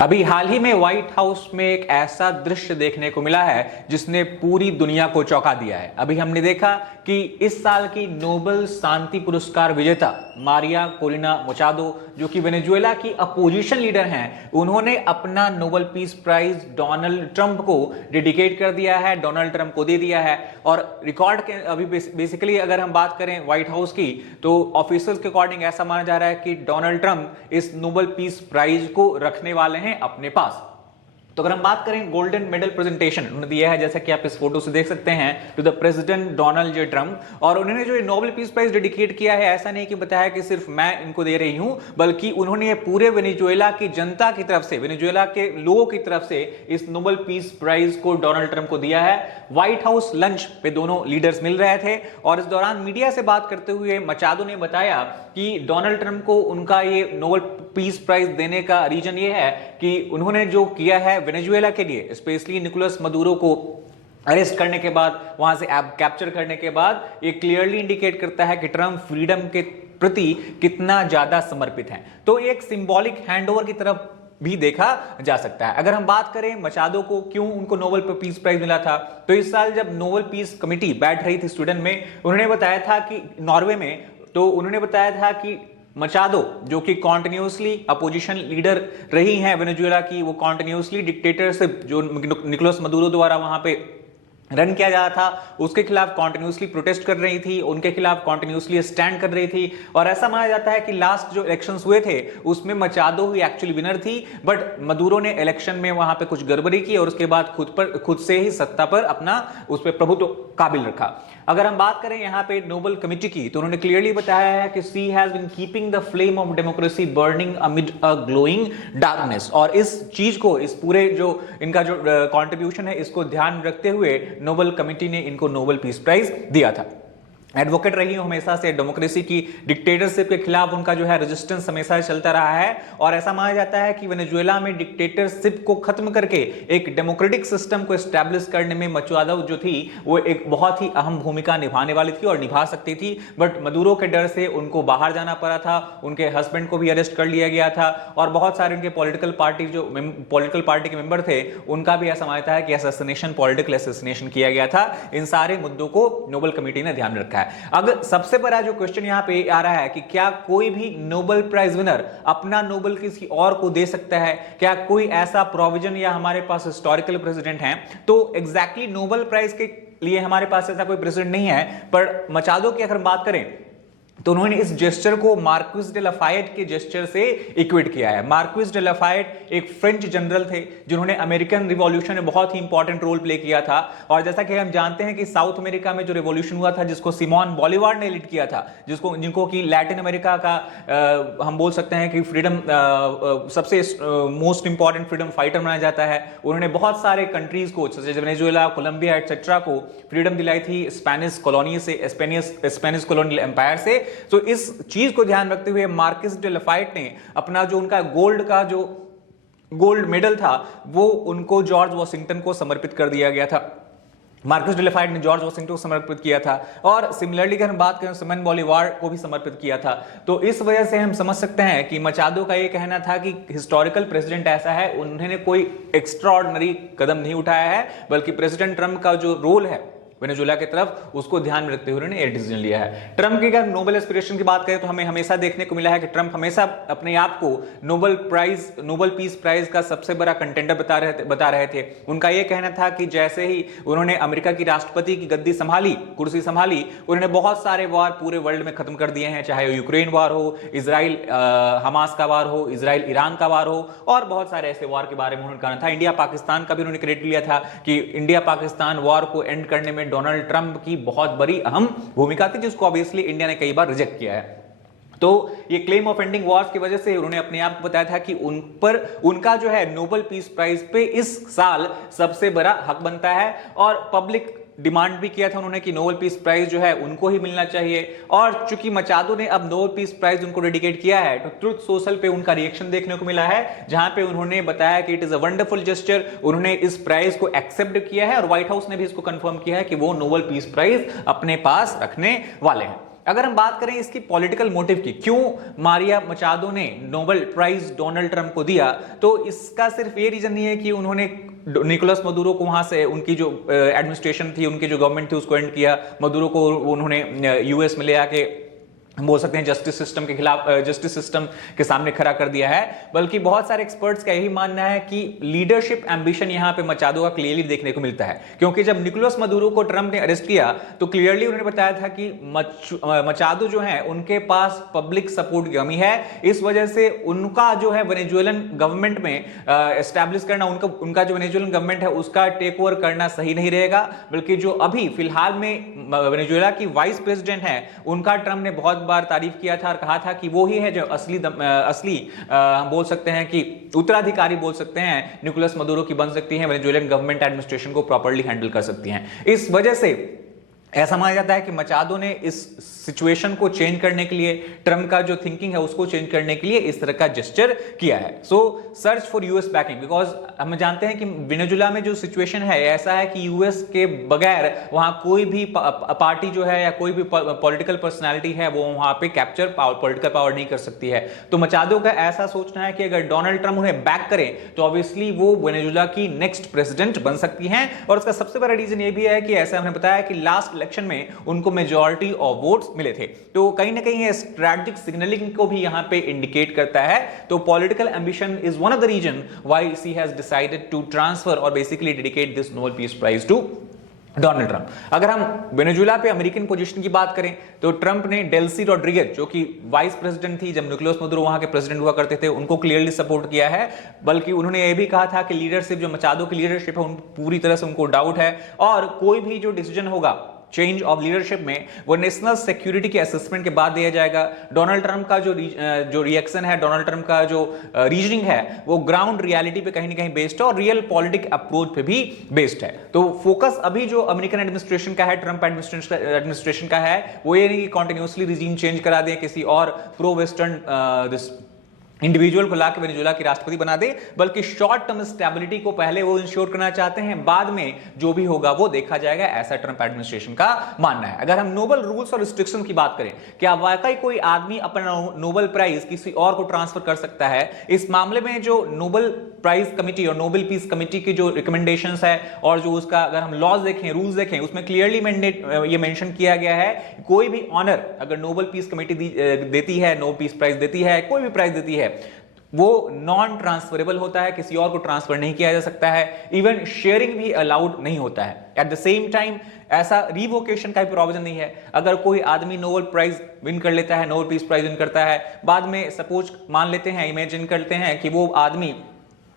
अभी हाल ही में white house में एक ऐसा दृश्य देखने को मिला है जिसने पूरी दुनिया को चौंका दिया है। अभी हमने देखा कि इस साल की नोबेल शांति पुरस्कार विजेता मारिया कोरिना मचादो, जो कि वेनेजुएला की अपोजिशन लीडर हैं, उन्होंने अपना Nobel peace prize Donald Trump को डेडिकेट कर दिया है, डोनाल्ड ट्रंप को दे दिया है। और रिकॉर्ड के अभी बेसिकली अगर हम बात करें व्हाइट हाउस की, तो ऑफिशियल्स के अकॉर्डिंग ऐसा माना जा रहा है कि डोनाल्ड ट्रंप इस नोबेल पीस प्राइज को रखने वाले हैं अपने पास। तो अगर हम बात करें गोल्डन मेडल प्रेजेंटेशन उन्होंने दिया है, जैसा कि आप इस फोटो से देख सकते हैं, to the president Donald J Trump. और उन्होंने जो नोबेल पीस प्राइज डेडिकेट किया है, ऐसा नहीं कि बताया कि सिर्फ मैं इनको दे रही हूं, बल्कि उन्होंने पूरे वेनेजुएला की जनता की तरफ से, वेनेजुएला के लोगों की तरफ से इस नोबेल पीस प्राइज को डोनाल्ड ट्रंप को दिया है। व्हाइट हाउस लंच पे दोनों लीडर्स मिल रहे थे और इस दौरान मीडिया से बात करते हुए मचादो ने बताया कि डोनाल्ड ट्रंप को उनका ये नोबेल पीस प्राइज देने का रीजन ये है कि उन्होंने जो किया है वेनेजुएला के लिए, स्पेशली निकोलस मदुरो को अरेस्ट करने के बाद, वहां से कैप्चर करने के बाद, ये क्लियरली इंडिकेट करता है कि ट्रंप फ्रीडम के प्रति कितना ज्यादा समर्पित हैं। तो एक सिंबॉलिक हैंडओवर की तरफ भी देखा जा सकता है। अगर हम बात करें मचादो को क्यों उनको नोबेल पीस प्राइज मिला था, तो इस साल जब नोबेल पीस कमिटी बैठ रही थी स्वीडन में, उन्होंने बताया था कि नॉर्वे में, तो उन्होंने बताया था कि मचादो जो कि कॉन्टिन्यूसली अपोजिशन लीडर रही हैं वेनेजुएला की, वो कॉन्टिन्यूसली डिक्टेटरशिप जो निकोलस मदुरो द्वारा वहां पे रन किया जा रहा था, उसके खिलाफ कॉन्टिन्यूसली प्रोटेस्ट कर रही थी, उनके खिलाफ कॉन्टिन्यूसली स्टैंड कर रही थी। और ऐसा माना जाता है कि लास्ट जो इलेक्शंस हुए थे उसमें मचादो ही एक्चुअली विनर थी, बट मदुरो ने इलेक्शन में वहां पे कुछ गड़बड़ी की और उसके बाद खुद से ही सत्ता पर अपना उस पर प्रभुत्व काबिल रखा। अगर हम बात करें यहाँ पे नोबेल कमिटी की, तो उन्होंने क्लियरली बताया है कि she has been keeping the flame of democracy burning amid a glowing darkness. और इस चीज को, इस पूरे जो इनका जो कंट्रीब्यूशन है, इसको ध्यान में रखते हुए नोबेल कमिटी ने इनको नोबेल पीस प्राइज दिया था। एडवोकेट रही हूं हमेशा से डेमोक्रेसी की, डिक्टेटरशिप के खिलाफ उनका जो है रेजिस्टेंस हमेशा चलता रहा है। और ऐसा माना जाता है कि वेनेजुएला में डिक्टेटरशिप को खत्म करके एक डेमोक्रेटिक सिस्टम को एस्टैब्लिश करने में मचादो जो थी वो एक बहुत ही अहम भूमिका निभाने वाली थी और निभा सकती थी। बट मदुरो के डर से उनको बाहर जाना पड़ा था, उनके हस्बैंड को भी अरेस्ट कर लिया गया था और बहुत सारे उनके पॉलिटिकल पार्टी के मेंबर थे, उनका भी ऐसा मानता है कि असैसिनेशन, पॉलिटिकल असैसिनेशन किया गया था। इन सारे मुद्दों को नोबेल कमेटी ने ध्यान में रखा है। अगर सबसे बड़ा जो क्वेश्चन यहां पे आ रहा है कि क्या कोई भी नोबेल प्राइज विनर अपना नोबेल किसी और को दे सकता है, क्या कोई ऐसा प्रोविजन या हमारे पास हिस्टोरिकल प्रेसिडेंट हैं? तो एग्जैक्टली नोबेल प्राइज के लिए हमारे पास ऐसा कोई प्रेसिडेंट नहीं है, पर मचादो की अगर बात करें तो उन्होंने इस जेस्चर को मार्क्विस डे लाफायेट के जेस्चर से इक्वेट किया है। मार्क्विस डे लाफायेट एक फ्रेंच जनरल थे जिन्होंने अमेरिकन रिवॉल्यूशन में बहुत ही इंपॉर्टेंट रोल प्ले किया था। और जैसा कि हम जानते हैं कि साउथ अमेरिका में जो रिवॉल्यूशन हुआ था, जिसको सिमोन बोलीवार ने लीड किया था, जिनको कि लैटिन अमेरिका का हम बोल सकते हैं कि फ्रीडम सबसे मोस्ट इंपॉर्टेंट फ्रीडम फाइटर माना जाता है। उन्होंने बहुत सारे कंट्रीज को, जैसे वेनेजुएला, कोलंबिया एटसेट्रा को फ्रीडम दिलाई थी स्पेनिश कॉलोनी से, स्पेनिश कॉलोनियल एम्पायर से। तो इस चीज को ध्यान रखते हुए मार्क्विस डे लाफायेट ने अपना जो उनका गोल्ड मेडल था वो उनको जॉर्ज वॉशिंगटन को समर्पित कर दिया गया था। मार्क्विस डे लाफायेट ने जॉर्ज वॉशिंगटन को समर्पित किया था और सिमिलरली अगर हम बात करें सिमोन बोलीवार को भी समर्पित किया था। तो इस वजह से हम समझ सकते हैं कि मचादो का ये कहना था कि हिस्टोरिकल प्रेसिडेंट ऐसा है, उन्होंने कोई एक्स्ट्राऑर्डिनरी कदम नहीं उठाया है, बल्कि प्रेसिडेंट ट्रंप का जो रोल है वेनेजुएला की तरफ, उसको ध्यान में रखते हुए उन्होंने ये डिसीजन लिया है। ट्रंप की अगर नोबेल एस्पिरेशन की बात करें तो हमें हमेशा देखने को मिला है कि ट्रंप हमेशा अपने आप को नोबेल पीस प्राइज का सबसे बड़ा कंटेंडर बता रहे थे। उनका यह कहना था कि जैसे ही उन्होंने अमेरिका की राष्ट्रपति की गद्दी संभाली, कुर्सी संभाली, उन्होंने बहुत सारे वार पूरे वर्ल्ड में खत्म कर दिए हैं, चाहे यूक्रेन वार हो, इजराइल हमास का वार हो, इजराइल ईरान का वार हो, और बहुत सारे ऐसे वार के बारे में उन्होंने कहा था। इंडिया पाकिस्तान का भी उन्होंने क्रेडिट लिया था कि इंडिया पाकिस्तान वार को एंड करने में डोनाल्ड ट्रंप की बहुत बड़ी अहम भूमिका थी, जिसको ऑब्वियसली इंडिया ने कई बार रिजेक्ट किया है। तो ये क्लेम ऑफ एंडिंग वॉर्स की वजह से उन्होंने अपने आप को बताया था कि उनका जो है नोबेल पीस प्राइज पे इस साल सबसे बड़ा हक बनता है। और पब्लिक डिमांड भी किया था उन्होंने कि नोबेल पीस प्राइज जो है उनको ही मिलना चाहिए। और चूंकि मचादो ने अब नोबेल पीस प्राइज उनको डेडिकेट किया है, तो ट्रुथ सोशल पे उनका रिएक्शन देखने को मिला है, जहां पे उन्होंने बताया कि it is a wonderful gesture. उन्होंने इस प्राइज को एक्सेप्ट किया है और व्हाइट हाउस ने भी इसको कंफर्म किया है कि वो नोबेल पीस प्राइज अपने पास रखने वाले हैं। अगर हम बात करें इसकी पॉलिटिकल मोटिव की, क्यों मारिया मचाडो ने नोबेल प्राइज डोनाल्ड ट्रंप को दिया, तो इसका सिर्फ ये रीजन नहीं है कि उन्होंने निकोलस मदुरो को वहां से उनकी जो एडमिनिस्ट्रेशन थी, उनकी जो गवर्नमेंट थी उसको एंड किया, मदुरो को उन्होंने यूएस में ले आके बोल सकते हैं जस्टिस सिस्टम के खिलाफ, जस्टिस सिस्टम के सामने खड़ा कर दिया है, बल्कि बहुत सारे एक्सपर्ट्स का यही मानना है कि लीडरशिप एम्बिशन यहां पे मचाडो का क्लियरली देखने को मिलता है। क्योंकि जब निकोलस मदुरो को ट्रंप ने अरेस्ट किया तो क्लियरली उन्होंने बताया था कि मचाडो जो है उनके पास पब्लिक सपोर्ट की कमी है, इस वजह से उनका जो है वेनेजुएलन गवर्नमेंट में एस्टैब्लिश करना, उनका जो वेनेजुएलन गवर्नमेंट है उसका टेक ओवर करना सही नहीं रहेगा, बल्कि जो अभी फिलहाल में वेनेजुएला की वाइस प्रेसिडेंट है उनका ट्रंप ने बहुत बार तारीफ किया था और कहा था कि वो ही है जो असली हम बोल सकते हैं कि उत्तराधिकारी बोल सकते हैं निकोलस मदुरो की बन सकती है, वेनेजुएलन गवर्नमेंट एडमिनिस्ट्रेशन को प्रॉपर्ली हैंडल कर सकती हैं। इस वजह से ऐसा माना जाता है कि मचाडो ने इस सिचुएशन को चेंज करने के लिए, ट्रंप का जो थिंकिंग है उसको चेंज करने के लिए इस तरह का जेस्चर किया है। सो search for US banking, because हम जानते हैं कि वेनेजुएला में जो सिचुएशन है ऐसा है कि यूएस के बगैर वहां कोई भी पार्टी जो है या कोई भी पॉलिटिकल पर्सनैलिटी है वो वहां पे कैप्चर पॉलिटिकल पावर नहीं कर सकती है। तो मचाडो का ऐसा सोचना है कि अगर डोनाल्ड ट्रंप उन्हें बैक करें तो ऑब्वियसली वो वेनेजुएला की नेक्स्ट प्रेसिडेंट बन सकती हैं। और उसका सबसे बड़ा रीजन ये भी है कि ऐसा हमने बताया कि लास्ट इलेक्शन में उनको मेजॉरिटी ऑफ वोट्स मिले थे, तो कहीं ना कहीं स्ट्रैटेजिक सिग्नलिंग को भी यहां पे इंडिकेट करता है। तो political ambition is one of the reason why she has decided to transfer और basically dedicate this Nobel peace prize to Donald Trump. अगर हम वेनेजुएला पे अमेरिकन पोजीशन की बात करें तो ट्रंप ने डेल्सी रॉड्रिगेज जो कि वाइस प्रेसिडेंट थी जब निकोलस मदुरो वहां के प्रेसिडेंट हुआ करते थे, उनको क्लियरली सपोर्ट किया है, बल्कि उन्होंने यह भी कहा था कि लीडरशिप जो मचाडो की लीडरशिप है उन पूरी तरह से उनको डाउट है और कोई भी जो डिसीजन होगा चेंज ऑफ लीडरशिप में वो नेशनल सिक्योरिटी के असेसमेंट के बाद दिया जाएगा। डोनाल्ड ट्रंप का जो रिएक्शन है, डोनाल्ड ट्रंप का जो रीजनिंग है वो ग्राउंड रियलिटी पे कहीं ना कहीं बेस्ड है और रियल पॉलिटिक अप्रोच पे भी बेस्ड है। तो फोकस अभी जो अमेरिकन एडमिनिस्ट्रेशन का है, ट्रंप एडमिनिस्ट्रेशन का है, वो ये नहीं कि कॉन्टिन्यूसली रिजीम चेंज करा दें, किसी और प्रो वेस्टर्न इंडिविजुअल को लाकर वेनेजुएला की राष्ट्रपति बना दे, बल्कि शॉर्ट टर्म स्टेबिलिटी को पहले वो इंश्योर करना चाहते हैं, बाद में जो भी होगा वो देखा जाएगा, ऐसा ट्रंप एडमिनिस्ट्रेशन का मानना है। अगर हम नोबेल रूल्स और रिस्ट्रिक्शन की बात करें, क्या वाकई कोई आदमी अपना नोबेल प्राइज किसी और को ट्रांसफर कर सकता है? इस मामले में जो नोबेल प्राइज कमिटी और नोबेल पीस कमिटी की जो रिकमेंडेशंस है और जो उसका अगर हम लॉज देखें, रूल्स देखें, उसमें क्लियरली ये मेंशन किया गया है कोई भी ऑनर अगर नोबेल पीस कमेटी देती है, नोबेल पीस प्राइज देती है, कोई भी प्राइज देती है, वो नॉन ट्रांसफरेबल होता है, किसी और को ट्रांसफर नहीं किया जा सकता है, इवन शेयरिंग भी अलाउड नहीं होता है। एट द सेम टाइम ऐसा रिवोकेशन का भी प्रोविजन नहीं है। अगर कोई आदमी नोबेल प्राइज विन कर लेता है, नोबेल पीस प्राइज विन करता है, बाद में सपोज मान लेते हैं, इमेजिन करते हैं कि वो आदमी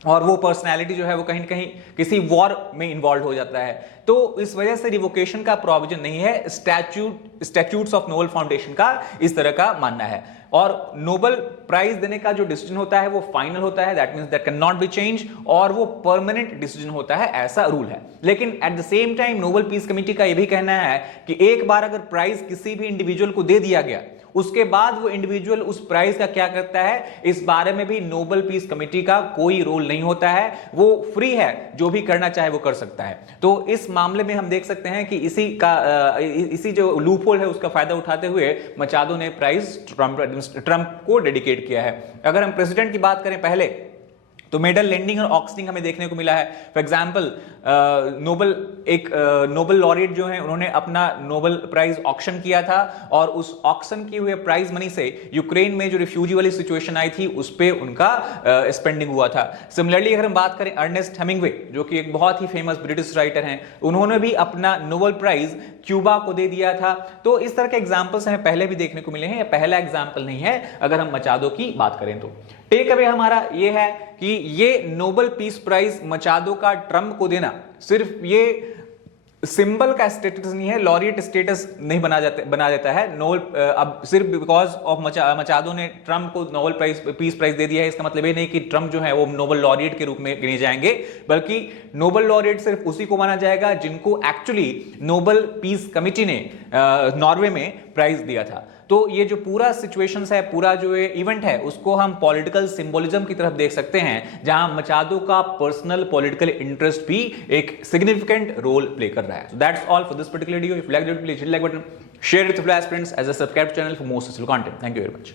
और वो पर्सनैलिटी जो है वो कहीं ना कहीं किसी वॉर में इन्वॉल्व हो जाता है, तो इस वजह से रिवोकेशन का प्रोविजन नहीं है। स्टैट्यूट्स ऑफ नोबेल फाउंडेशन का इस तरह का मानना है। और नोबेल प्राइज देने का जो डिसीजन होता है वो फाइनल होता है, that means that can not be change, और वो परमानेंट डिसीजन होता है, ऐसा रूल है। लेकिन at the same time Nobel peace committee का ये भी कहना है कि एक बार अगर प्राइज किसी भी इंडिविजुअल को दे दिया गया, उसके बाद वो इंडिविजुअल उस प्राइज का क्या करता है, इस बारे में भी नोबेल पीस कमेटी का कोई रोल नहीं होता है, वो फ्री है, जो भी करना चाहे वो कर सकता है। तो इस मामले में हम देख सकते हैं कि इसी जो लूपहोल है उसका फायदा उठाते हुए मचाडो ने प्राइज ट्रंप को डेडिकेट किया है। अगर हम प्रेसिडेंट की बात करें पहले, तो मेडल लेंडिंग और ऑक्शनिंग हमें देखने को मिला है। फॉर एग्जांपल नोबेल लॉरेट जो है उन्होंने अपना नोबेल प्राइज ऑक्शन किया था और उस ऑक्शन किए हुए प्राइज मनी से यूक्रेन में जो रिफ्यूजी वाली सिचुएशन आई थी उस पे उनका स्पेंडिंग हुआ था। सिमिलरली अगर हम बात करें अर्नेस्ट हेमिंग्वे जो कि एक बहुत ही फेमस ब्रिटिश राइटर हैं, उन्होंने भी अपना नोबेल प्राइज क्यूबा को दे दिया था। तो इस तरह के एग्जाम्पल्स हमें पहले भी देखने को मिले हैं, यह पहला एग्जाम्पल नहीं है अगर हम मचाडो की बात करें तो। टेक अवे हमारा ये है कि ये नोबेल पीस प्राइज मचाडो का ट्रंप को देना सिर्फ ये सिंबल का स्टेटस नहीं है, लॉरिएट स्टेटस नहीं बना देता है नोबेल। अब सिर्फ बिकॉज ऑफ मचाडो ने ट्रंप को नोबेल पीस प्राइज दे दिया है, इसका मतलब ये नहीं कि ट्रंप जो है वो नोबेल लॉरिएट के रूप में गिने जाएंगे, बल्कि नोबेल लॉरिएट सिर्फ उसी को माना जाएगा जिनको एक्चुअली नोबेल पीस कमिटी ने नॉर्वे में प्राइज दिया था। तो ये जो पूरा सिचुएशंस है, पूरा जो ये इवेंट है, उसको हम पॉलिटिकल सिंबोलिज्म की तरफ देख सकते हैं, जहां मचादो का पर्सनल पॉलिटिकल इंटरेस्ट भी एक सिग्निफिकेंट रोल प्ले कर रहा है. So that's all for this particular video. If you like it, please hit like button, share it with your friends, as a subscribe channel for more such content. Thank you very much.